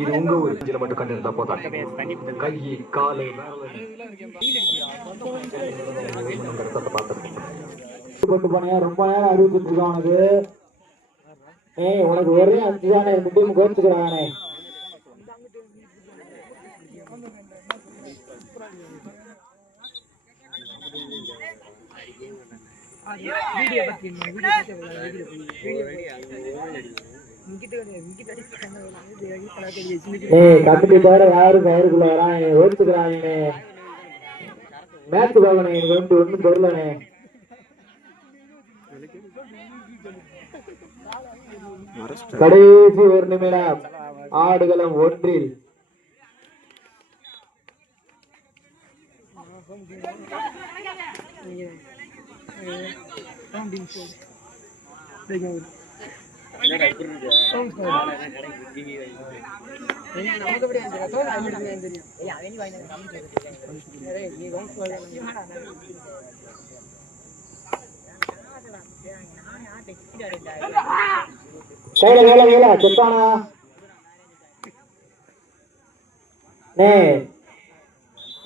இது உங்க ஊர் மட்டும் கண்டிருந்தா போதா கை காலை ரொம்ப நேரம் அறிவிச்சுட்டு இருக்கானது. உனக்கு ஒரே 5 தானே டீம் கோச்சுக்கிறானே. கட்டி தவிர யாரும் கயிறுக்குள்ள வரான் ஓச்சுக்கிறானே. மேட்ச் பார்க்கணும் எனக்கு வந்து ஒன்றும் தெரியலனே. கடைசி 1 நிமிடம் ஆடுகளம் 1-ல்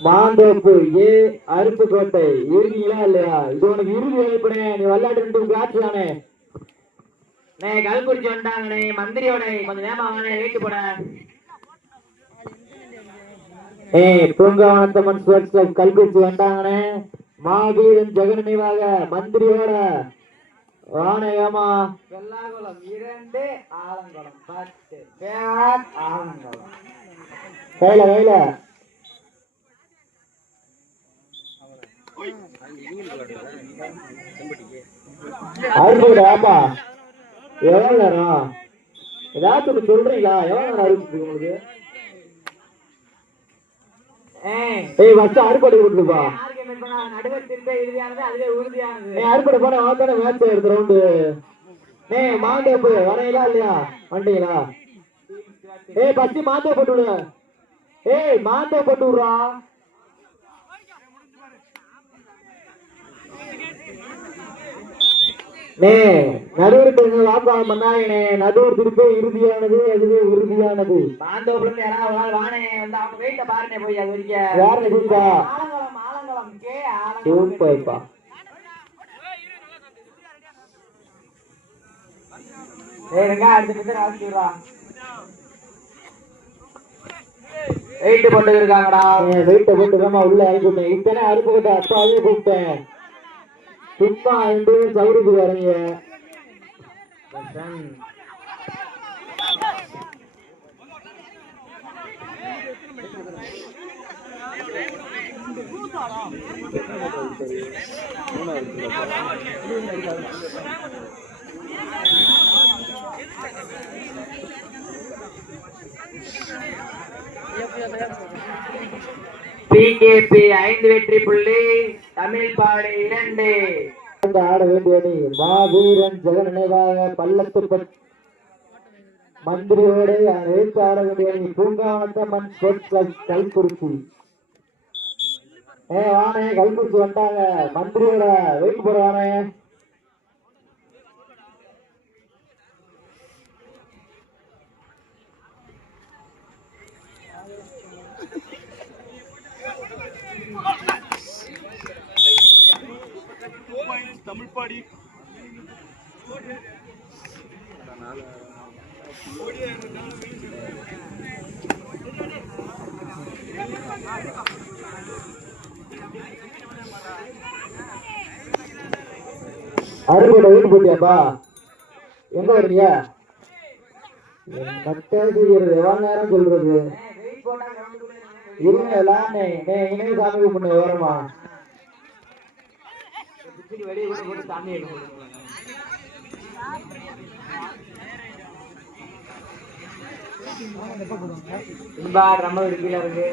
மாந்தோப்பு ஏ அருப்புக்கோட்டை இருக்கீங்களா இல்லையா? இது உனக்கு இறுதி வாய்ப்புனே. நீ விளையாட்டு காட்சி தானே. கல்குறிச்சி வந்தாங்கண்ணே. மந்திரியோட கொஞ்சம் நேரம் வாங்க வீட்டு போட. பூங்காவனத்தம்மன் ஸ்போர்ட்ஸ் கிளப் கல்குறிச்சி வந்தாங்கண்ணே. மாவீரன் ஜெகன் நினைவாக மந்திரியோட வானேகமா வெள்ளாகுளம் 2 ஆலங்குளம் 10 ஆலங்குளம் கையில கையில அறுபா எவ்வளவு நேரம் ஏதாச்சும் சொல்றீங்களா? எவ்வளவு நேரம் அறுபது உங்களுக்கு? அறுபடை கொடுத்துப்பா. அறுபடை போன வாத்தான மேட்ச் எடுத்த ரவுண்டு. மாந்தோப்பு வரையிலா இல்லையா? வந்துட்டீங்களா? பஸ்ட் மாந்தோ போட்டு விடு. மாந்தோ போட்டு விடுறா. நடுவர் வாக்குவாதம் பண்ணாங்கண்ணே. நடுவர் திருப்பி இறுதியானது, அதுவே உறுதியானது. மாந்தோப்புல யாராவது வானே வந்து அவங்க வெயிட்ட பாருங்க போய் அது வரைக்கும் யாரு நடிப்பா சூப்பர்ப்பா. வெயிட்டு போட்டு இருக்காங்கடா. வெயிட்ட போட்டுக்காம உள்ள அனுப்பிட்டேன். இத்தனை அறுப்புக்கிட்ட அப்பாவே கூப்பிட்டேன். சும்மா 2 சவுருக்கு வரீங்க. பிகேபி 5 வெற்றி புள்ளி, தமிழ்பாடு 2. ஆட வேண்டிய அணி மாவீரன் ஜெகன் நினைவாக பள்ளத்துப்பட்டு மந்திரியோடு எடுத்து ஆட வேண்டிய அணி பூங்காவனத்தம்மன் ஸ்போர்ட்ஸ் கிளப் கல்குறிச்சி. வானே கல்குறிச்சி வந்தாங்க. மந்திரியோட வெயிட் போடுவானே. தமிழ்பாடி அறுபடை வீட்டு போட்டியாப்பா? எங்க வரீங்க? எவ்வளவு நேரம் சொல்றது? இருங்க இணைய சாமி கும்பிட்டு வரமா? வெளியே போட்டு சாமி ரொம்ப கீழே இருக்கு.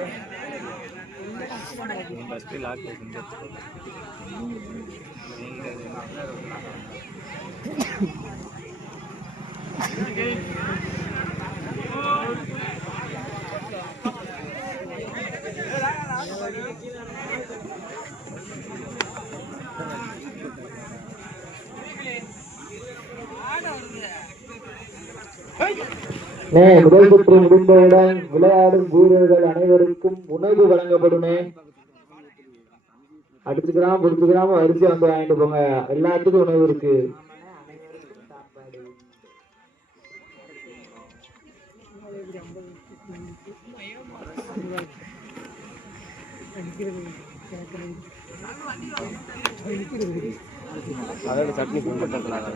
முதல் சுற்று முடிந்தவுடன் விளையாடும் வீரர்கள் அனைவருக்கும் உணவு வழங்கப்படுமே. அடிச்சுக்கிறாம பிடிச்சுக்கிறாம அரிசி வந்து வாங்கிட்டு போங்க, எல்லாத்துக்கும் உணவு இருக்கு. அதோட சட்னி கும்பிட்டுலாம்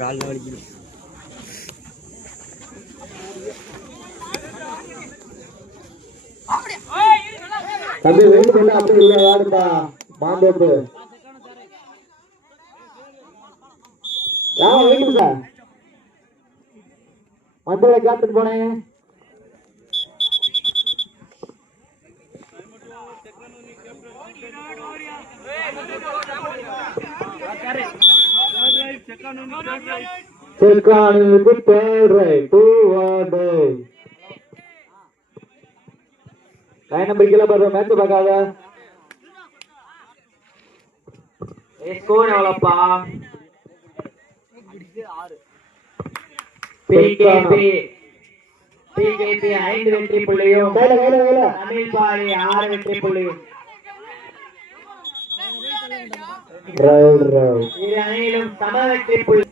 கால் வலிக்குது. தம்பி வெயிட் பண்ண அப்படி உள்ள யாருப்பா மாந்தோப்பு வெயிட் சார் மந்தோட கேப்டன் போனேன். செக்கானுக்கு தேர்ட் ரைட் 2 லைன் நம்பர் கீழே பாரு, மேட்ச் பார்க்காத. ஸ்கோர் எவ்வளோப்பா? பிகேபி 5 வெற்றி புள்ளியும் தமிழ்பாடி 6 வெற்றி புள்ளியும். இரு அணியிலும் சம வெற்றி புள்ளி.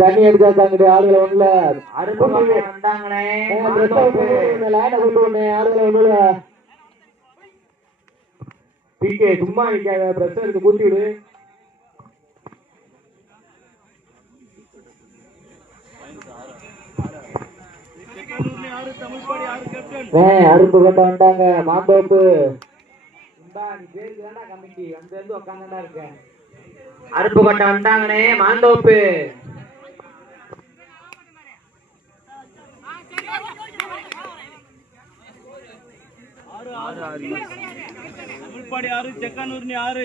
தண்ணி எடுத்தாங்க ஆளுகளை ஒண்ணுல அரும்பு வந்தாங்களே ஆளுகளை ஒண்ணுல. பிகே சும்மா நிக்காத, பிரஸ் எடுத்து கூட்டி விடு. அரும்பு கொண்டு வந்துட்டாங்க மாந்தோப்பு. அரும்பு கொண்ட வந்துட்டாங்கனே மாந்தோப்பு. தமிழ்பாடி 6 செக்கானூர் 6.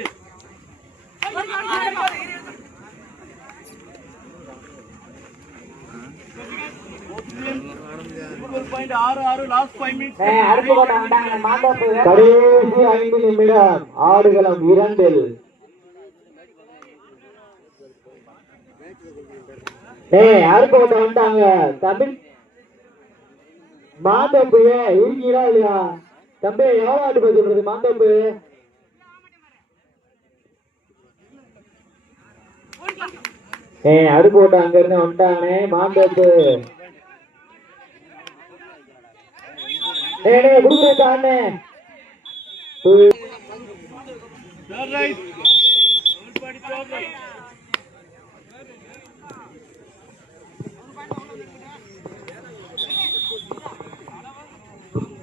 கடைசி 5 நிமிடம் ஆடுகளம் 2. அருப்போட்ட வந்துட்டாங்க தமிழ் மாந்தோப்பு. இருக்கீங்களா இல்லையா தம்பி? எவ்வளவு ஆட்டு போய் சொல்றது மாந்தோப்பு? அருப்போட்ட அங்க இருந்து வந்துட்டானே மாந்தோப்பு. குடுக்குறானே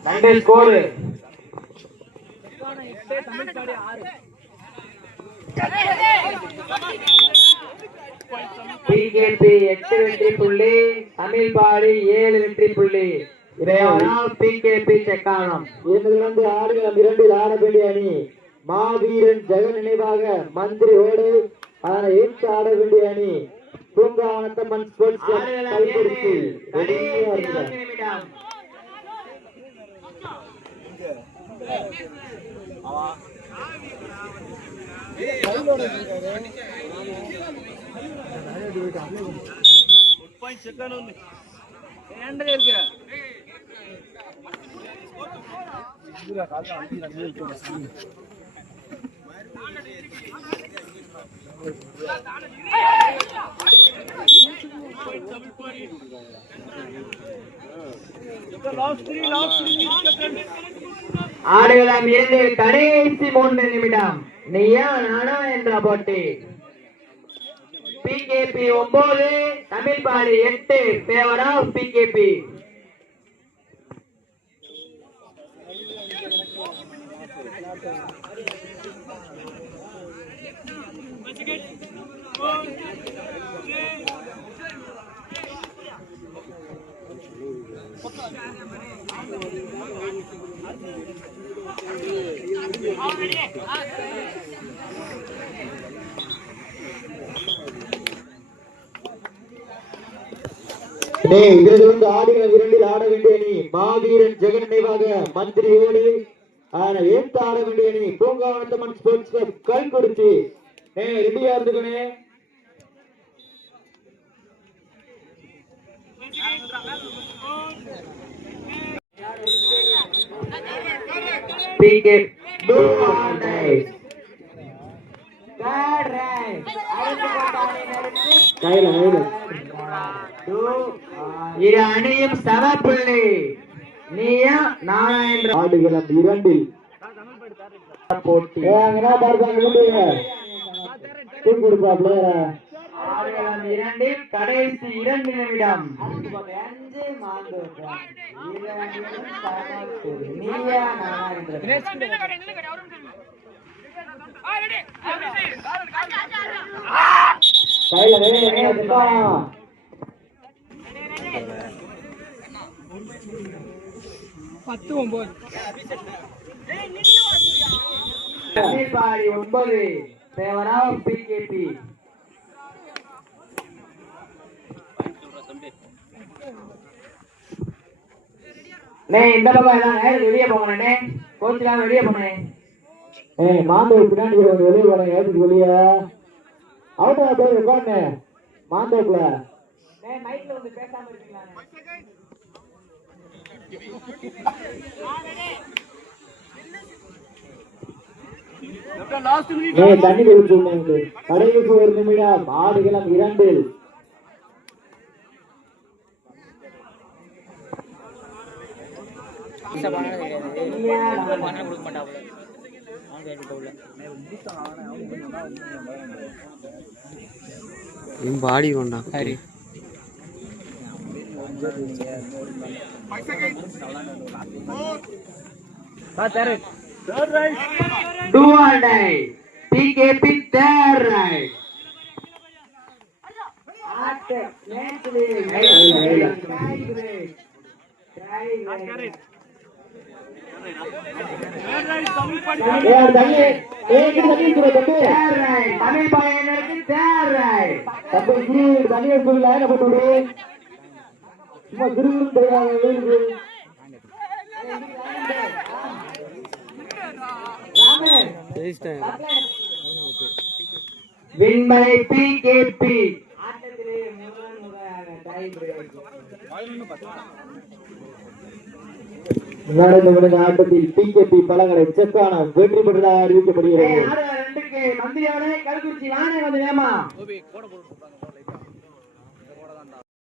சண்டே ஸ்கோர் பிகேபி 8 வெற்றி புள்ளி, தமிழ்பாடி 7 வெற்றி புள்ளி. பிகேபி செக்கானம். இருந்து ஆடுகளம் 2 ஆடவேண்டிய அணி மாவீரன் ஜெகன் நினைவாக மந்திரி ஓடு அதனை ஏற்று ஆட வேண்டிய அணி பூங்காவனத்தம்மன் ஸ்போர்ட்ஸ் கல்புரிச்சி. ஆடுகளம் 2 கடைசி 3 நிமிடம். நீயா நானா என்ற போட்டி. பிகேபி 9 தமிழ்பாடி 8 ஃபேவர் ஆஃப் பிகேபி. இதற்கு வந்து ஆடுகளம் 2 ஆட வேண்டிய அணி மாவீரன் ஜெகன் நினைவாக மந்திரியோடு ஏற்று ஆட வேண்டிய அணி பூங்காவனத்தம்மன் ஸ்போர்ட்ஸ் கிளப் கல்குறிச்சி. ரெடியா இருந்துக்கணே. PK இரு அணியும் சமப்புள்ளி. நீயா நானா என்ற ஆடுகளம் 2 போட்டி. ஆடுகளம் 2 கடைசி 2 நிமிடம். நீயா நானா என்ற பாடி 9 தேவராவ் PKP. இந்த பக்கம் எல்லாம் வெளியே போங்கண்ணே. கோச்சுலாம் வெளியே போனேன். மாந்தோப்பு பின்னாடி வெளியே போறேன். ஏற்றுக்கு வெளியே அவுட்டா போய் உட்காந்து மாந்தோப்புல மைக்ல வந்து பேசாம இருக்கீங்களா? தண்ணி கொடுத்து கடைசி 1 நிமிடம். ஆடுகளம் 2 பாடி கொண்டா சரி. Do or die. PKP third right. Tamil பையனுக்கு third right. தண்ணியை சொல்லி லைனை போட்டு சும்மா திருவிழா தெரியாது. விண்மலை PKP. நடந்து முடிந்த ஆட்டத்தில் PKP பலங்களை செக்கான வெற்றி பெற்றதாக அறிவிக்கப்படுகிறது. மந்திரியோட கல்குறிச்சி வானே வந்து வேமா